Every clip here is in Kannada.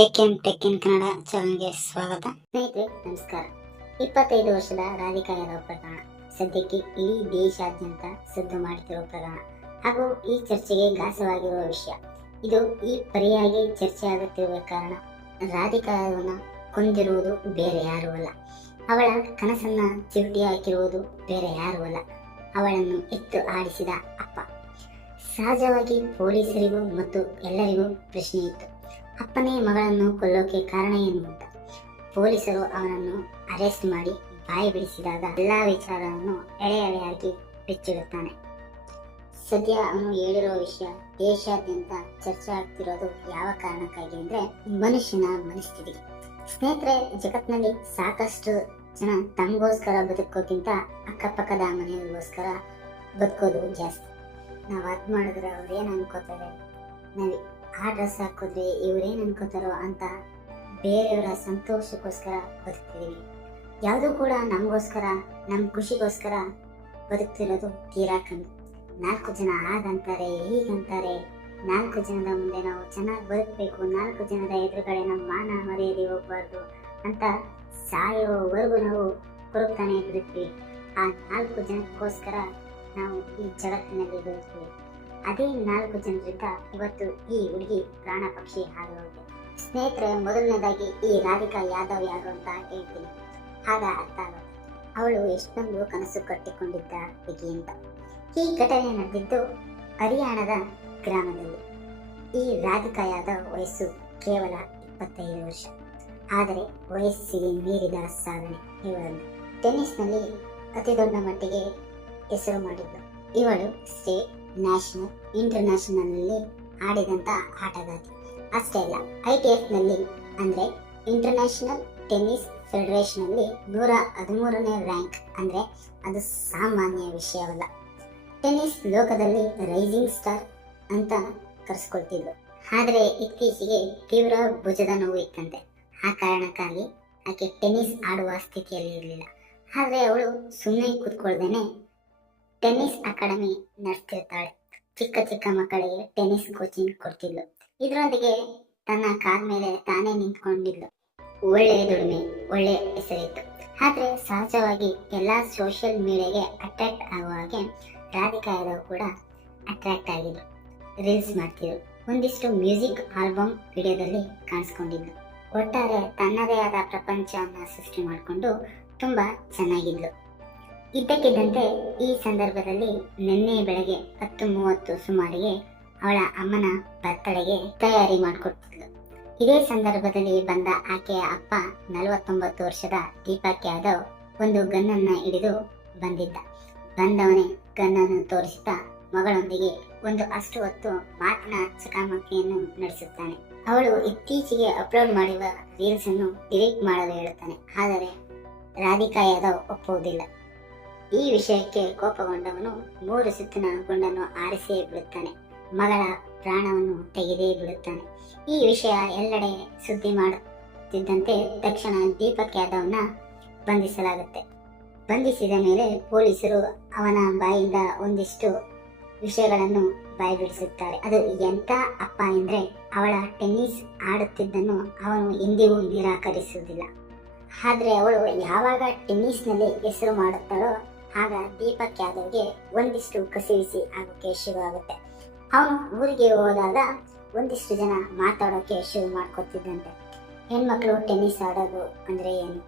ಎಕೆಎಂ ಟೆಕ್ ಇನ್ ಕನ್ನಡ ಚಾನಲ್ಗೆ ಸ್ವಾಗತ. ಸ್ನೇಹಿತರೆ, ನಮಸ್ಕಾರ. ಇಪ್ಪತ್ತೈದು ವರ್ಷದ ರಾಧಿಕಾ ಯಾದವ್ ಪ್ರಕರಣ ಸದ್ಯಕ್ಕೆ ಇಡೀ ದೇಶಾದ್ಯಂತ ಸದ್ದು ಮಾಡುತ್ತಿರುವ ಪ್ರಕರಣ ಹಾಗೂ ಈ ಚರ್ಚೆಗೆ ಘಾಸವಾಗಿರುವ ವಿಷಯ. ಇದು ಈ ಪರಿಯಾಗಿ ಚರ್ಚೆ ಆಗುತ್ತಿರುವ ಕಾರಣ ರಾಧಿಕಾ ಕೊಂದಿರುವುದು ಬೇರೆ ಯಾರೂ ಅಲ್ಲ. ಅವಳ ಕನಸನ್ನ ಚಿರುಟಿ ಹಾಕಿರುವುದು ಬೇರೆ ಯಾರೂ ಅಲ್ಲ. ಅವಳನ್ನು ಎತ್ತು ಆಡಿಸಿದ ಅಪ್ಪ. ಸಹಜವಾಗಿ ಪೊಲೀಸರಿಗೂ ಮತ್ತು ಎಲ್ಲರಿಗೂ ಪ್ರಶ್ನೆ ಇತ್ತು. ಅಪ್ಪನೇ ಮಗಳನ್ನು ಕೊಲ್ಲೋಕೆ ಕಾರಣ ಏನು ಅಂತ. ಪೊಲೀಸರು ಅವನನ್ನು ಅರೆಸ್ಟ್ ಮಾಡಿ ಬಾಯಿ ಬಿಡಿಸಿದಾಗ ಎಲ್ಲ ವಿಚಾರವನ್ನು ಎಳೆ ಎಳೆಯಾಗಿ ಬಿಚ್ಚಿಡುತ್ತಾನೆ. ಸದ್ಯ ಅವನು ಹೇಳಿರೋ ವಿಷಯ ದೇಶಾದ್ಯಂತ ಚರ್ಚೆ ಆಗ್ತಿರೋದು ಯಾವ ಕಾರಣಕ್ಕಾಗಿ ಅಂದರೆ ಮನುಷ್ಯನ ಮನಸ್ಥಿತಿ. ಸ್ನೇಹಿತರೆ ಜಗತ್ತಿನಲ್ಲಿ ಸಾಕಷ್ಟು ಜನ ತಮಗೋಸ್ಕರ ಬದುಕೋಕ್ಕಿಂತ ಅಕ್ಕಪಕ್ಕದ ಮನೆಯವರಿಗೋಸ್ಕರ ಬದುಕೋದು ಜಾಸ್ತಿ. ನಾವು ಅದು ಮಾಡಿದ್ರೆ ಅವ್ರು ಏನು ಅನ್ಕೋತಾರೆ? ನಾವು ಆ ಡ್ರೆಸ್ ಹಾಕಿದ್ರೆ ಇವ್ರೇನು ಅನ್ಕೋತಾರೋ ಅಂತ ಬೇರೆಯವರ ಸಂತೋಷಕ್ಕೋಸ್ಕರ ಬದುಕ್ತಿದ್ದೀವಿ ಯಾವುದೂ ಕೂಡ ನಮಗೋಸ್ಕರ ನಮ್ಮ ಖುಷಿಗೋಸ್ಕರ ಬದುಕ್ತಿರೋದು ತೀರಾ ಕಮ್ಮಿ. ನಾಲ್ಕು ಜನ ಹಾಗಂತಾರೆ ಹೀಗಂತಾರೆ. ನಾಲ್ಕು ಜನದ ಮುಂದೆ ನಾವು ಚೆನ್ನಾಗಿ ಬದುಕಬೇಕು, ನಾಲ್ಕು ಜನದ ಎದುರುಗಡೆ ನಮ್ಮ ಮಾನ ಮರ್ಯಾದೆ ಹೋಗಬಾರ್ದು ಅಂತ ಸಾಯೋವರೆಗೂ ನಾವು ಕೊರಗ್ತಾನೆ ಬದುಕ್ತೀವಿ ಆ ನಾಲ್ಕು ಜನಕ್ಕೋಸ್ಕರ ನಾವು ಈ ಜಗತ್ತಿನಲ್ಲಿ ಬದುಕ್ತೀವಿ ಅದೇ ನಾಲ್ಕು ಜನರಿಂದ ಇವತ್ತು ಈ ಹುಡುಗಿ ಪ್ರಾಣ ಪಕ್ಷಿ ಹೋಗಿದೆ ಸ್ನೇಹಿತರೆ, ಮೊದಲನೇದಾಗಿ ಈ ರಾಧಿಕಾ ಯಾದವ್ ಯಾರು ಅಂತ ಹೇಳ್ತೀನಿ. ಆಗ ಅರ್ಥ ಆಗ ಅವಳು ಎಷ್ಟೊಂದು ಕನಸು ಕಟ್ಟಿಕೊಂಡಿದ್ದ ಹುಡುಗಿ ಅಂತ. ಈ ಘಟನೆ ನಡೆದಿದ್ದು ಹರಿಯಾಣದ ಗ್ರಾಮದಲ್ಲಿ. ಈ ರಾಧಿಕಾ ಯಾದವ್ ವಯಸ್ಸು ಕೇವಲ ಇಪ್ಪತ್ತೈದು ವರ್ಷ. ಆದರೆ ವಯಸ್ಸಿಗೆ ಮೀರಿದ ಸಾಧನೆ ಇವಳನ್ನು. ಟೆನ್ನಿಸ್ನಲ್ಲಿ ಅತಿ ದೊಡ್ಡ ಮಟ್ಟಿಗೆ ಹೆಸರು ಮಾಡಿದ್ದು. ಇವಳು ಸ್ಟೇಟ್ ನ್ಯಾಷನಲ್, ಇಂಟರ್ನ್ಯಾಷನಲ್ನಲ್ಲಿ ಆಡಿದಂಥ ಆಟಗಾರ್ತಿ. ಅಷ್ಟೇ ಅಲ್ಲ ಐ ಟಿ ಎಫ್ನಲ್ಲಿ ಅಂದರೆ ಇಂಟರ್ನ್ಯಾಷನಲ್ ಟೆನ್ನಿಸ್ ಫೆಡರೇಷನಲ್ಲಿ ನೂರ ಹದಿಮೂರನೇ ರ್ಯಾಂಕ್ ಅಂದರೆ ಅದು ಸಾಮಾನ್ಯ ವಿಷಯವಲ್ಲ. ಟೆನ್ನಿಸ್ ಲೋಕದಲ್ಲಿ ರೈಸಿಂಗ್ ಸ್ಟಾರ್ ಅಂತ ಕರೆಸ್ಕೊಳ್ತಿದ್ರು. ಆದರೆ ಇತ್ತೀಚೆಗೆ ತೀವ್ರ ಭುಜದ ನೋವು ಇತ್ತಂತೆ. ಆ ಕಾರಣಕ್ಕಾಗಿ ಆಕೆ ಟೆನ್ನಿಸ್ ಆಡುವ ಸ್ಥಿತಿಯಲ್ಲಿ ಇರಲಿಲ್ಲ. ಆದರೆ ಅವಳು ಸುಮ್ಮನೆ ಕೂತ್ಕೊಳ್ದೇನೆ ಟೆನ್ನಿಸ್ ಅಕಾಡೆಮಿ ನಡೆಸ್ತಿರ್ತಾಳೆ. ಚಿಕ್ಕ ಚಿಕ್ಕ ಮಕ್ಕಳಿಗೆ ಟೆನ್ನಿಸ್ ಕೋಚಿಂಗ್ ಕೊಡ್ತಿದ್ಲು. ಇದರೊಂದಿಗೆ ತನ್ನ ಕಾಲ್ ಮೇಲೆ ತಾನೇ ನಿಂತ್ಕೊಂಡಿದ್ಲು. ಒಳ್ಳೆಯ ದುಡಿಮೆ ಒಳ್ಳೆ ಹೆಸರಿತ್ತು. ಆದರೆ ಸಹಜವಾಗಿ ಎಲ್ಲ ಸೋಷಿಯಲ್ ಮೀಡಿಯಾಗೆ ಅಟ್ರಾಕ್ಟ್ ಆಗುವ ಹಾಗೆ ರಾಧಿಕಾ ಯಾದವ್ ಕೂಡ ಅಟ್ರಾಕ್ಟ್ ಆಗಿದ್ರು ರೀಲ್ಸ್ ಮಾಡ್ತಿದ್ರು. ಒಂದಿಷ್ಟು ಮ್ಯೂಸಿಕ್ ಆಲ್ಬಮ್ ವಿಡಿಯೋದಲ್ಲಿ ಕಾಣಿಸ್ಕೊಂಡಿದ್ಲು. ಒಟ್ಟಾರೆ ತನ್ನದೇ ಆದ ಪ್ರಪಂಚವನ್ನು ಸೃಷ್ಟಿ ಮಾಡಿಕೊಂಡು ತುಂಬ ಚೆನ್ನಾಗಿದ್ಲು. ಇದ್ದಕ್ಕಿದ್ದಂತೆ ಈ ಸಂದರ್ಭದಲ್ಲಿ ನಿನ್ನೆ ಬೆಳಗ್ಗೆ ಹತ್ತು ಮೂವತ್ತು ಸುಮಾರಿಗೆ ಅವಳ ಅಮ್ಮನ ಬರ್ತಡೆಗೆ ತಯಾರಿ ಮಾಡಿಕೊಡ್ತಿದ್ಲು. ಇದೇ ಸಂದರ್ಭದಲ್ಲಿ ಬಂದ ಆಕೆಯ ಅಪ್ಪ ನಲವತ್ತೊಂಬತ್ತು ವರ್ಷದ ದೀಪಕ್ ಯಾದವ್ ಒಂದು ಗನ್ನನ್ನ ಹಿಡಿದು ಬಂದಿದ್ದ. ಬಂದವನೇ ಗನ್ನನ್ನು ತೋರಿಸುತ್ತಾ ಮಗಳೊಂದಿಗೆ ಒಂದು ಅಷ್ಟು ಹೊತ್ತು ಮಾತಿನ ಚಕಾಮಕಿಯನ್ನು ನಡೆಸುತ್ತಾನೆ. ಅವಳು ಇತ್ತೀಚೆಗೆ ಅಪ್ಲೋಡ್ ಮಾಡಿರುವ ರೀಲ್ಸ್ ಅನ್ನು ಡಿಲೀಟ್ ಮಾಡಲು ಹೇಳುತ್ತಾನೆ. ಆದರೆ ರಾಧಿಕಾ ಯಾದವ್ ಒಪ್ಪುವುದಿಲ್ಲ. ಈ ವಿಷಯಕ್ಕೆ ಕೋಪಗೊಂಡವನು ಮೂರು ಸುತ್ತಿನ ಗುಂಡನ್ನು ಆರಿಸೇ ಬಿಡುತ್ತಾನೆ. ಮಗಳ ಪ್ರಾಣವನ್ನು ತೆಗೆದೇ ಬಿಡುತ್ತಾನೆ. ಈ ವಿಷಯ ಎಲ್ಲೆಡೆ ಸುದ್ದಿ ಮಾಡುತ್ತಿದ್ದಂತೆ ತಕ್ಷಣ ದೀಪಕ್ ಯಾದವ್ನ ಬಂಧಿಸಲಾಗುತ್ತೆ. ಬಂಧಿಸಿದ ಮೇಲೆ ಪೊಲೀಸರು ಅವನ ಬಾಯಿಂದ ಒಂದಿಷ್ಟು ವಿಷಯಗಳನ್ನು ಬಾಯ್ಬಿಡಿಸುತ್ತಾರೆ. ಅದು ಎಂತ ಅಪ್ಪ ಎಂದರೆ ಅವಳ ಟೆನ್ನಿಸ್ ಆಡುತ್ತಿದ್ದನ್ನು ಅವನು ಎಂದಿಗೂ ನಿರಾಕರಿಸುವುದಿಲ್ಲ. ಆದರೆ ಅವಳು ಯಾವಾಗ ಟೆನ್ನಿಸ್ನಲ್ಲಿ ಹೆಸರು ಮಾಡುತ್ತಾಳೋ ಆಗ ದೀಪಕ್ ಯಾದವ್ಗೆ ಒಂದಿಷ್ಟು ಕಸಿವಿಸಿ ಆಗೋಕ್ಕೆ ಶುರುವಾಗುತ್ತೆ ಅವನು ಊರಿಗೆ ಹೋದಾಗ ಒಂದಿಷ್ಟು ಜನ ಮಾತಾಡೋಕ್ಕೆ ಶುರು ಮಾಡ್ಕೊತಿದ್ದಂತೆ ಹೆಣ್ಮಕ್ಳು ಟೆನ್ನಿಸ್ ಆಡೋದು ಅಂದರೆ ಏನು?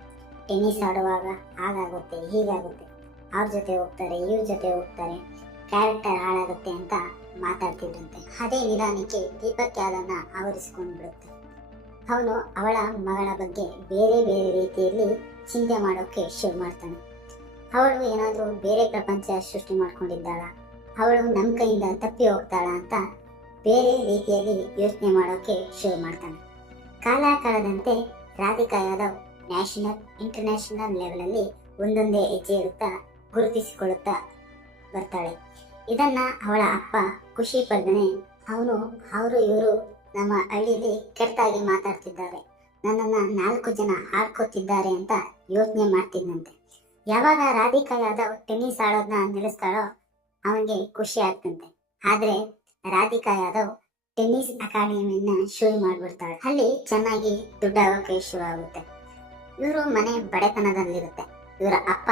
ಟೆನ್ನಿಸ್ ಆಡುವಾಗ ಹಾಗಾಗುತ್ತೆ, ಹೀಗಾಗುತ್ತೆ. ಅವ್ರ ಜೊತೆ ಹೋಗ್ತಾರೆ, ಇವ್ರ ಜೊತೆ ಹೋಗ್ತಾರೆ, ಕ್ಯಾರೆಕ್ಟರ್ ಹಾಳಾಗುತ್ತೆ ಅಂತ ಮಾತಾಡ್ತಿದ್ರಂತೆ. ಅದೇ ನಿಧಾನಕ್ಕೆ ದೀಪಕ್ ಯಾದವ್ನ ಆವರಿಸಿಕೊಂಡು ಬಿಡುತ್ತೆ. ಅವನು ಅವಳ ಮಗಳ ಬಗ್ಗೆ ಬೇರೆ ಬೇರೆ ರೀತಿಯಲ್ಲಿ ಚಿಂತೆ ಮಾಡೋಕ್ಕೆ ಶುರು ಮಾಡ್ತಾನೆ. ಅವಳು ಏನಾದರೂ ಬೇರೆ ಪ್ರಪಂಚ ಸೃಷ್ಟಿ ಮಾಡ್ಕೊಂಡಿದ್ದಾಳ? ಅವಳು ನಮ್ಮ ಕೈಯಿಂದ ತಪ್ಪಿ ಹೋಗ್ತಾಳ ಅಂತ ಬೇರೆ ರೀತಿಯಲ್ಲಿ ಯೋಚನೆ ಮಾಡೋಕ್ಕೆ ಶುರು ಮಾಡ್ತಾನೆ. ಕಾಲ ಕಾಲದಂತೆ ರಾಧಿಕಾ ಯಾದವ್ ನ್ಯಾಷನಲ್, ಇಂಟರ್ನ್ಯಾಷನಲ್ ಲೆವೆಲಲ್ಲಿ ಒಂದೊಂದೇ ಹೆಜ್ಜೆ ಇರುತ್ತಾ ಗುರುತಿಸಿಕೊಳ್ಳುತ್ತಾ ಬರ್ತಾಳೆ. ಇದನ್ನ ಅವಳ ಅಪ್ಪ ಖುಷಿ ಪಡ್ದನೆ ಅವನು, ಅವರು ಇವರು ನಮ್ಮ ಹಳ್ಳಿಯಲ್ಲಿ ಕೆಟ್ಟಾಗಿ ಮಾತಾಡ್ತಿದ್ದಾರೆ. ನನ್ನನ್ನು ನಾಲ್ಕು ಜನ ಆಡ್ಕೋತಿದ್ದಾರೆ ಅಂತ ಯೋಚನೆ ಮಾಡ್ತಿದ್ದಂತೆ ಯಾವಾಗ ರಾಧಿಕಾ ಯಾದವ್ ಟೆನ್ನಿಸ್ ಆಡೋದನ್ನ ನಿಲ್ಲಿಸ್ತಾಳೋ ಅವನಿಗೆ ಖುಷಿ ಆಗ್ತಂತೆ. ಆದ್ರೆ ರಾಧಿಕಾ ಯಾದವ್ ಟೆನ್ನಿಸ್ ಅಕಾಡೆಮಿಯನ್ನ ಶುರು ಮಾಡ್ಬಿಡ್ತಾಳೆ. ಅಲ್ಲಿ ಚೆನ್ನಾಗಿ ದುಡ್ಡಾಗೋಕೆ ಶುರು ಆಗುತ್ತೆ. ಇವರು ಮನೆ ಬಡತನದಲ್ಲಿರುತ್ತೆ. ಇವರ ಅಪ್ಪ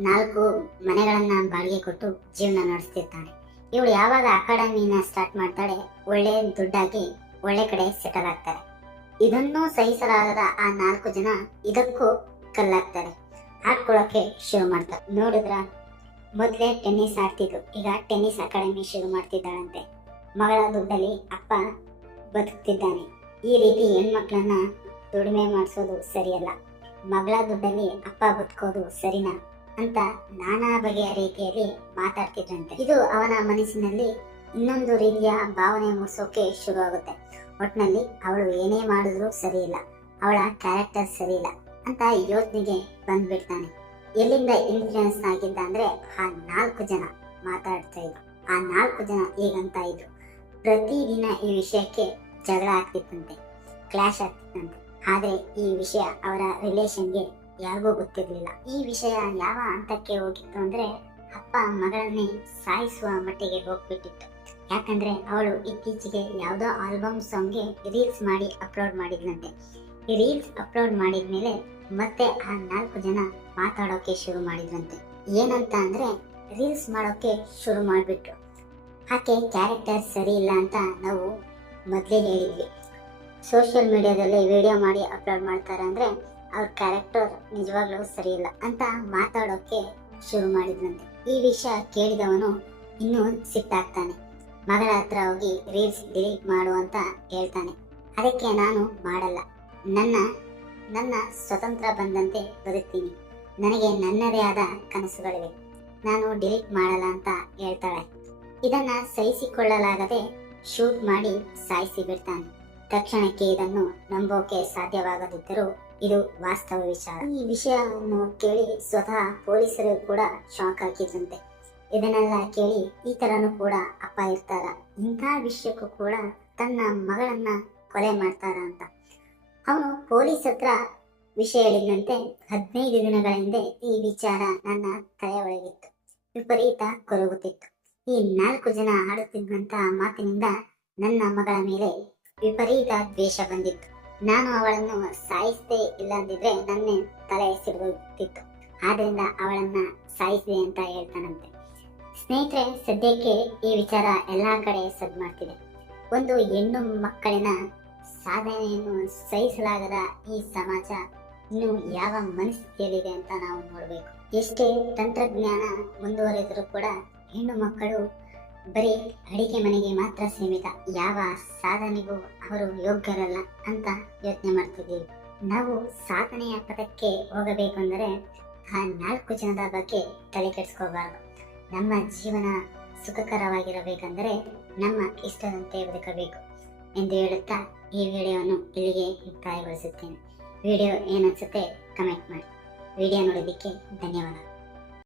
ನಾಲ್ಕು ಮನೆಗಳನ್ನ ಬಾಡಿಗೆ ಕೊಟ್ಟು ಜೀವನ ನಡೆಸ್ತಿರ್ತಾನೆ. ಇವಳು ಯಾವಾಗ ಅಕಾಡೆಮಿನ ಸ್ಟಾರ್ಟ್ ಮಾಡ್ತಾಳೆ, ಒಳ್ಳೆ ದುಡ್ಡಾಗಿ ಒಳ್ಳೆ ಕಡೆ ಸೆಟಲ್ ಆಗ್ತಾರೆ. ಇದನ್ನೂ ಸಹಿಸಲಾಗದ ಆ ನಾಲ್ಕು ಜನ ಇದಕ್ಕೂ ಕಲ್ಲಾಗ್ತಾರೆ. ಆಡ್ಕೊಳ್ಳೋಕೆ ಶುರು ಮಾಡ್ತಾರೆ ನೋಡಿದ್ರ? ಮೊದಲೇ ಟೆನ್ನಿಸ್ ಆಡ್ತಿದ್ರು. ಈಗ ಟೆನ್ನಿಸ್ ಅಕಾಡೆಮಿ ಶುರು ಮಾಡ್ತಿದ್ದಾಳಂತೆ. ಮಗಳ ದುಡ್ಡಲ್ಲಿ ಅಪ್ಪ ಬದುಕ್ತಿದ್ದಾನೆ. ಈ ರೀತಿ ಹೆಣ್ಮಕ್ಳನ್ನ ದುಡಿಮೆ ಮಾಡಿಸೋದು ಸರಿಯಲ್ಲ. ಮಗಳ ದುಡ್ಡಲ್ಲಿ ಅಪ್ಪ ಬದುಕೋದು ಸರಿನಾ? ಅಂತ ನಾನಾ ಬಗೆಯ ರೀತಿಯಲ್ಲಿ ಮಾತಾಡ್ತಿದ್ರಂತೆ. ಇದು ಅವನ ಮನಸ್ಸಿನಲ್ಲಿ ಇನ್ನೊಂದು ರೀತಿಯ ಭಾವನೆ ಮೂಡಿಸೋಕೆ ಶುರು ಆಗುತ್ತೆ ಒಟ್ನಲ್ಲಿ ಅವಳು ಏನೇ ಮಾಡಿದ್ರೂ ಸರಿಯಿಲ್ಲ. ಅವಳ ಕ್ಯಾರೆಕ್ಟರ್ ಸರಿಯಿಲ್ಲ. ಅಂತ ಯೋಚನೆಗೆ ಬಂದ್ಬಿಡ್ತಾನೆ. ಎಲ್ಲಿಂದ ಇನ್ಫ್ಲೂಯೆನ್ಸ್ ಆಗಿದ್ದ ಅಂದ್ರೆ ಆ ನಾಲ್ಕು ಜನ ಮಾತಾಡ್ತಾ ಇದ್ರು. ಆ ನಾಲ್ಕು ಜನ ಹೇಗಂತ ಇದ್ರು. ಪ್ರತಿದಿನ ಈ ವಿಷಯಕ್ಕೆ ಜಗಳ ಆಗ್ತಿತ್ತಂತೆ ಕ್ಲಾಶ್ ಆಗ್ತಿತ್ತಂತೆ. ಆದ್ರೆ ಈ ವಿಷಯ ಅವರ ರಿಲೇಷನ್ಗೆ ಯಾರಿಗೂ ಗೊತ್ತಿರಲಿಲ್ಲ. ಈ ವಿಷಯ ಯಾವ ಹಂತಕ್ಕೆ ಹೋಗಿತ್ತು ಅಂದ್ರೆ ಅಪ್ಪ ಮಗಳನ್ನೇ ಸಾಯಿಸುವ ಮಟ್ಟಿಗೆ ಹೋಗ್ಬಿಟ್ಟಿತ್ತು. ಯಾಕಂದ್ರೆ ಅವಳು ಇತ್ತೀಚೆಗೆ ಯಾವುದೋ ಆಲ್ಬಮ್ ಸಾಂಗ್ಗೆ ರೀಲ್ಸ್ ಮಾಡಿ ಅಪ್ಲೋಡ್ ಮಾಡಿದ್ಲಂತೆ ಈ ರೀಲ್ಸ್ ಅಪ್ಲೋಡ್ ಮಾಡಿದ ಮೇಲೆ ಮತ್ತೆ ಆ ನಾಲ್ಕು ಜನ ಮಾತಾಡೋಕೆ ಶುರು ಮಾಡಿದ್ರಂತೆ. ಏನಂತ ಅಂದ್ರೆ ರೀಲ್ಸ್ ಮಾಡೋಕೆ ಶುರು ಮಾಡಿಬಿಟ್ರು. ಆಕೆ ಕ್ಯಾರೆಕ್ಟರ್ ಸರಿ ಇಲ್ಲ ಅಂತ ನಾವು ಮೊದಲೇ ಹೇಳಿದ್ವಿ. ಸೋಷಿಯಲ್ ಮೀಡಿಯಾದಲ್ಲಿ ವಿಡಿಯೋ ಮಾಡಿ ಅಪ್ಲೋಡ್ ಮಾಡ್ತಾರೆ ಅಂದ್ರೆ ಅವ್ರ ಕ್ಯಾರೆಕ್ಟರ್ ನಿಜವಾಗ್ಲೂ ಸರಿ ಇಲ್ಲ ಅಂತ ಮಾತಾಡೋಕೆ ಶುರು ಮಾಡಿದ್ರಂತೆ. ಈ ವಿಷಯ ಕೇಳಿದವನು ಇನ್ನೂ ಸಿಟ್ಟಾಗ್ತಾನೆ. ಮಗಳ ಹತ್ರ ಹೋಗಿ ರೀಲ್ಸ್ ಡಿಲೀಟ್ ಮಾಡು ಅಂತ ಹೇಳ್ತಾನೆ. ಅದಕ್ಕೆ ನಾನು ಮಾಡಲ್ಲ. ನನ್ನ ನನ್ನ ಸ್ವತಂತ್ರ ಬಂದಂತೆ ಬದುಕ್ತೀನಿ. ನನಗೆ ನನ್ನದೇ ಆದ ಕನಸುಗಳಿವೆ. ನಾನು ಡಿಲೀಟ್ ಮಾಡಲ್ಲ ಅಂತ ಹೇಳ್ತಾಳೆ. ಇದನ್ನ ಸಹಿಸಿಕೊಳ್ಳಲಾಗದೆ ಶೂಟ್ ಮಾಡಿ ಸಾಯಿಸಿ ಬಿಡ್ತಾನೆ. ತಕ್ಷಣಕ್ಕೆ ಇದನ್ನು ನಂಬೋಕೆ ಸಾಧ್ಯವಾಗದಿದ್ದರೂ ಇದು ವಾಸ್ತವ ವಿಚಾರ. ಈ ವಿಷಯವನ್ನು ಕೇಳಿ ಸ್ವತಃ ಪೊಲೀಸರು ಕೂಡ ಶಾಕ್ ಹಾಕಿದ್ರಂತೆ. ಇದನ್ನೆಲ್ಲ ಕೇಳಿ ಈ ತರನು ಕೂಡ ಅಪ್ಪ ಇರ್ತಾರ. ಇಂಥ ವಿಷಯಕ್ಕೂ ಕೂಡ ತನ್ನ ಮಗಳನ್ನ ಕೊಲೆ ಮಾಡ್ತಾರ ಅಂತ. ಅವನು ಪೊಲೀಸ್ ಹತ್ರ ವಿಷಯ ಹೇಳಿದಂತೆ ಹದಿನೈದು ದಿನಗಳ ಹಿಂದೆ ಈ ವಿಚಾರ ನನ್ನ ತಲೆ ಒಳಗಿತ್ತು ವಿಪರೀತ ಕೊರಗುತ್ತಿತ್ತು. ಈ ನಾಲ್ಕು ಜನ ಆಡುತ್ತಿದ್ದಂತಹ ಮಾತಿನಿಂದ ನನ್ನ ಮಗಳ ಮೇಲೆ ವಿಪರೀತ ದ್ವೇಷ ಬಂದಿತ್ತು. ನಾನು ಅವಳನ್ನು ಸಾಯಿಸದೆ ಇಲ್ಲದಿದ್ರೆ ನನ್ನೇ ತಲೆ ಸಿಡಿದೋಗ್ತಿತ್ತು. ಆದ್ರಿಂದ ಅವಳನ್ನ ಸಾಯಿಸಿದೆ ಅಂತ ಹೇಳ್ತಾನಂತೆ. ಸ್ನೇಹಿತರೆ, ಸದ್ಯಕ್ಕೆ ಈ ವಿಚಾರ ಎಲ್ಲ ಕಡೆ ಸದ್ ಮಾಡ್ತಿದೆ ಒಂದು ಹೆಣ್ಣು ಮಕ್ಕಳಿನ ಸಾಧನೆಯನ್ನು ಸಹಿಸಲಾಗದ ಈ ಸಮಾಜ ಇನ್ನು ಯಾವ ಮನಸ್ಥಿತಿಯಲ್ಲಿದೆ ಅಂತ ನಾವು ನೋಡಬೇಕು. ಎಷ್ಟೇ ತಂತ್ರಜ್ಞಾನ ಮುಂದುವರೆದರೂ ಕೂಡ ಹೆಣ್ಣು ಮಕ್ಕಳು ಬರೀ ಅಡಿಗೆ ಮನೆಗೆ ಮಾತ್ರ ಸೀಮಿತ. ಯಾವ ಸಾಧನೆಗೂ ಅವರು ಯೋಗ್ಯರಲ್ಲ ಅಂತ ಯೋಚನೆ ಮಾಡ್ತಿದ್ದೀವಿ. ನಾವು ಸಾಧನೆಯ ಪದಕ್ಕೆ ಹೋಗಬೇಕೆಂದರೆ ಆ ನಾಲ್ಕು ಜನದ ಬಗ್ಗೆ ತಲೆ ಕೆಡಿಸ್ಕೋಬಾರ್ದು. ನಮ್ಮ ಜೀವನ ಸುಖಕರವಾಗಿರಬೇಕಂದರೆ ನಮ್ಮ ಇಷ್ಟದಂತೆ ಬದುಕಬೇಕು. ಎಂದು ಹೇಳುತ್ತಾ ಈ ವಿಡಿಯೋವನ್ನು ಇಲ್ಲಿಗೆ ಮುಕ್ತಾಯಗೊಳಿಸುತ್ತೇನೆ. ವಿಡಿಯೋ ಏನನ್ಸುತ್ತೆ ಕಮೆಂಟ್ ಮಾಡಿ. ವಿಡಿಯೋ ನೋಡೋದಕ್ಕೆ ಧನ್ಯವಾದ.